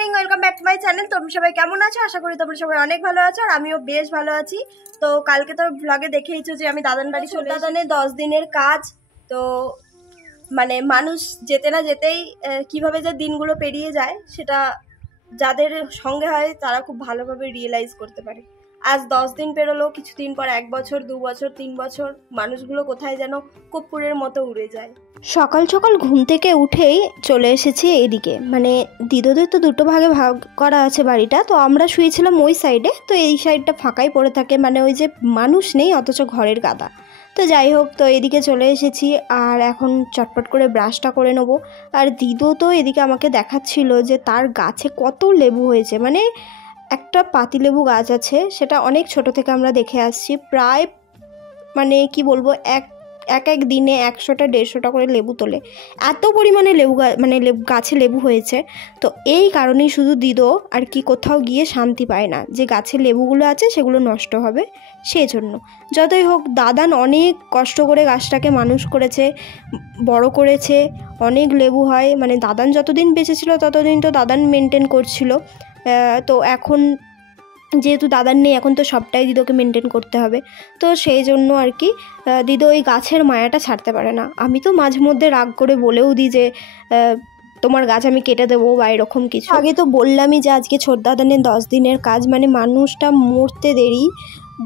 Morning, welcome back to my channel. তোমরা সবাই কেমন আছো? আশা করি তোমরা সবাই অনেক ভালো আছো, আর আমিও বেশ ভালো আছি। তো কালকে তো ব্লগে দেখেইছো যে আমি দাদান বাড়ি চলে দাদানে 10 দিনের কাজ। তো মানে মানুষ যেতে না যেতেই কিভাবে যে দিনগুলো পেরিয়ে যায় সেটা যাদের সঙ্গে হয় তারা খুব ভালোভাবে রিয়েলাইজ করতে পারে। আজ 10 দিন পেরোলো, কিছুদিন পর 1 বছর, 2 বছর, 3 বছর, মানুষগুলো কোথায় যেন কর্পূরের মতো উড়ে যায়। সকাল সকাল ঘুম থেকে উঠেই চলে এসেছি এইদিকে, মানে দিদোদের তো দুটো ভাগে ভাগ করা আছে বাড়িটা, তো আমরা শুয়েছিলাম ওই সাইডে, তো এই সাইডটা ফাঁকাই পড়ে থাকে, মানে ওই যে মানুষ নেই অথচ ঘরের গাদা। তো যাই হোক, তো এদিকে চলে এসেছি আর এখন চটপট করে ব্রাশটা করে নেবো। আর দিদো তো এদিকে আমাকে দেখাচ্ছিল যে তার গাছে কত লেবু হয়েছে, মানে একটা পাতিলেবু গাছ আছে, সেটা অনেক ছোট থেকে আমরা দেখে আসছি, প্রায় মানে কি বলবো এক এক দিনে 100টা 150টা করে লেবু তোলে, এত পরিমাণে লেবু মানে গাছে লেবু হয়েছে। তো এই কারণেই শুধু দিদো আর কি কোথাও গিয়ে শান্তি পায় না, যে গাছে লেবুগুলো আছে সেগুলো নষ্ট হবে সেই জন্য। যতই হোক দাদান অনেক কষ্ট করে গাছটাকে মানুষ করেছে, বড় করেছে, অনেক লেবু হয়, মানে দাদান যতদিন বেঁচে ছিল ততদিন তো দাদান মেনটেন করছিল। তো এখন যেহেতু দাদার নেই, এখন তো সবটাই দিদোকে মেনটেন করতে হবে, তো সেই জন্য আর কি দিদো ওই গাছের মায়াটা ছাড়তে পারে না। আমি তো মাঝে মধ্যে রাগ করে বলেও দিই যে তোমার গাছ আমি কেটে দেবো বা এরকম কিছু। আগে তো বললামই যে আজকে ছোট দাদানের 10 দিনের কাজ, মানে মানুষটা মরতে দেরি,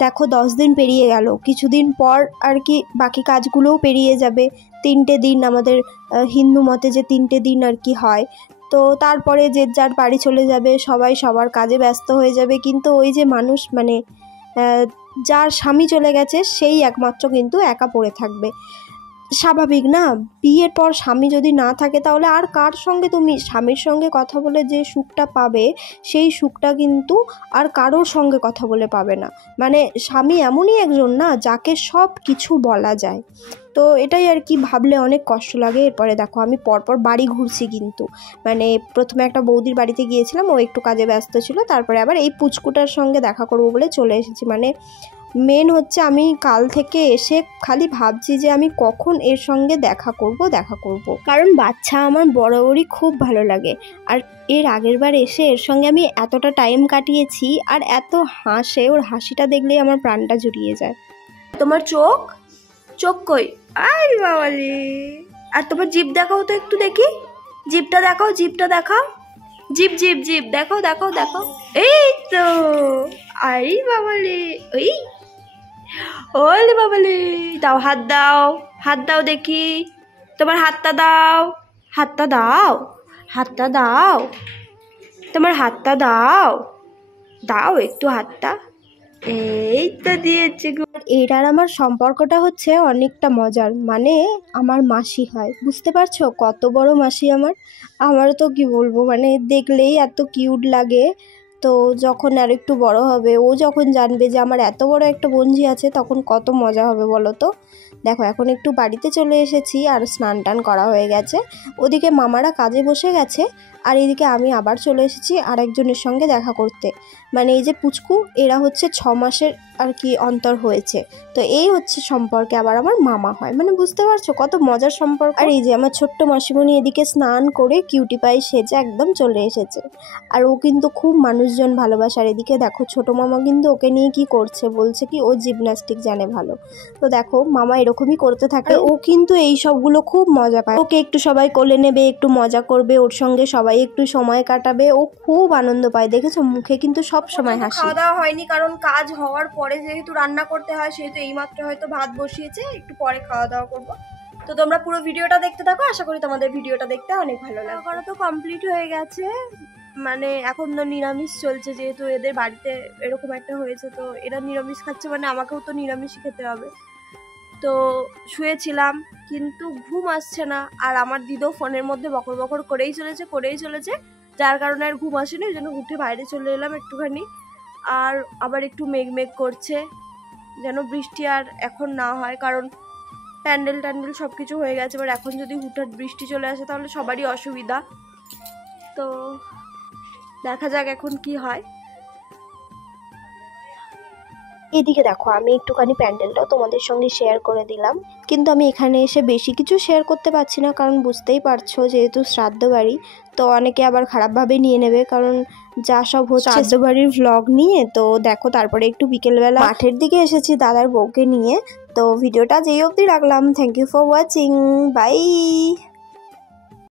দেখো 10 দিন পেরিয়ে গেল, কিছুদিন পর আর কি বাকি কাজগুলোও পেরিয়ে যাবে। 3টে দিন আমাদের হিন্দু মতে যে 3টে দিন আর কি হয়, তো তারপরে যে যার বাড়ি চলে যাবে, সবাই সবার কাজে ব্যস্ত হয়ে যাবে, কিন্তু ওই যে মানুষ মানে যার স্বামী চলে গেছে সেই একমাত্র কিন্তু একা পড়ে থাকবে। স্বাভাবিক না? বিয়ের পর স্বামী যদি না থাকে তাহলে আর কার সঙ্গে তুমি স্বামীর সঙ্গে কথা বলে যে সুখটা পাবে, সেই সুখটা কিন্তু আর কারোর সঙ্গে কথা বলে পাবে না। মানে স্বামী এমনই একজন না যাকে সব কিছু বলা যায়। তো এটাই আর কি ভাবলে অনেক কষ্ট লাগে। এরপরে দেখো আমি পরপর বাড়ি ঘুরছি, কিন্তু মানে প্রথমে একটা বৌদির বাড়িতে গিয়েছিলাম, ও একটু কাজে ব্যস্ত ছিল, তারপরে আবার এই পুচকুটার সঙ্গে দেখা করবো বলে চলে এসেছি। মানে মেন হচ্ছে আমি কাল থেকে এসে খালি ভাবছি যে আমি কখন এর সঙ্গে দেখা করব, কারণ বাচ্চা আমার বরাবরই খুব ভালো লাগে। আর এর আগের বার এসে এর সঙ্গে আমি এতটা টাইম কাটিয়েছি, আর এত হাসে, ওর হাসিটা দেখলেই আমার প্রাণটা জুড়িয়ে যায়। তোমার চোখ চোখ কই? আরে বাবারে! আর তোমার জিভ দেখাও তো একটু দেখি, জিভটা দেখাও, জিভটা দেখাও, জিভ জিভ জিভ দেখাও দেখাও দেখাও। এই তো, আরে বাবারে! ওই ওলে বাবালে! দাও, হাত দাও, হাত দাও দেখি, তোমার হাতটা দাও, হাতটা দাও, হাতটা দাও, তোমার হাতটা দাও, দাও একটু হাতটা। এই তো দিয়েছে গো। এর আর আমার সম্পর্কটা হচ্ছে অনেকটা মজার, মানে আমার মাসি হয়, বুঝতে পারছো কত বড় মাসি আমার তো কি বলবো, মানে দেখলেই এত কিউট লাগে। তো যখন আর একটু বড় হবে, ও যখন জানবে যে আমার এত বড় একটা বোনঝি আছে, তখন কত মজা হবে বলো তো। দেখো এখন একটু বাড়িতে চলে এসেছি, আর স্নান টান করা হয়ে গেছে, ওদিকে মামারা কাজে বসে গেছে, আর এদিকে আমি আবার চলে এসেছি আরেকজনের সঙ্গে দেখা করতে। মানে এই যে পুচকু, এরা হচ্ছে 6 মাসের আর কি অন্তর হয়েছে, তো এই হচ্ছে সম্পর্কে আবার আমার মামা হয়, মানে বুঝতে পারছো কত মজার সম্পর্ক। আর এই যে আমার ছোট্ট মাসিমণি এদিকে স্নান করে কিউটি পাই সেজে একদম চলে এসেছে, আর ও কিন্তু খুব মানুষজন ভালোবাসে। আর এদিকে দেখো ছোট মামা কিন্তু ওকে নিয়ে কি করছে, বলছে কি ও জিমন্যাস্টিক জানে ভালো। তো দেখো মামা এরকমই করতে থাকে, ও কিন্তু এই সবগুলো খুব মজা পায়। ওকে একটু সবাই কোলে নেবে, একটু মজা করবে, ওর সঙ্গে সবাই একটু সময় কাটাবে, ও খুব আনন্দ পায়। দেখেছো মুখে কিন্তু সব সময় হাসি। খাওয়া দাওয়া হয়নি, কারণ কাজ হওয়ার পরে যেহেতু রান্না করতে হয়, সেহেতু এইমাত্র হয়তো ভাত বসিয়েছে, একটু পরে খাওয়া দাওয়া করবো। তো তোমরা পুরো ভিডিওটা দেখতে থাকো, আশা করি তোমাদের ভিডিওটা দেখতে অনেক ভালো লাগে। খাওয়া তো কমপ্লিট হয়ে গেছে, মানে এখন তো নিরামিষ চলছে, যেহেতু এদের বাড়িতে এরকম একটা হয়েছে, তো এরা নিরামিষ খাচ্ছে, মানে আমাকেও তো নিরামিষ খেতে হবে। তো শুয়েছিলাম, কিন্তু ঘুম আসছে না, আর আমার দিদও ফোনের মধ্যে বকর বকর করেই চলেছে, যার কারণে আর ঘুম আসেনি, ওই জন্য উঠে বাইরে চলে এলাম একটুখানি। আর আবার একটু মেঘ করছে, যেন বৃষ্টি আর এখন না হয়, কারণ প্যান্ডেল সব কিছু হয়ে গেছে, এবার এখন যদি হুটহাট বৃষ্টি চলে আসে তাহলে সবারই অসুবিধা। তো দেখা যাক এখন কি হয়। এদিকে দেখো আমি একটুখানি প্যান্ডেলটাও তোমাদের সঙ্গে শেয়ার করে দিলাম, কিন্তু আমি এখানে এসে বেশি কিছু শেয়ার করতে পারছি না, কারণ বুঝতেই পারছো যেহেতু শ্রাদ্ধ বাড়ি, তো অনেকে আবার খারাপভাবে নিয়ে নেবে, কারণ যা সব হচ্ছে শ্রাদ্ধ বাড়ির ভ্লগ নিয়ে। তো দেখো তারপরে একটু বিকেলবেলা মাঠের দিকে এসেছি দাদার বউকে নিয়ে। তো ভিডিওটা যেই অবধি রাখলাম। Thank you for watching, by.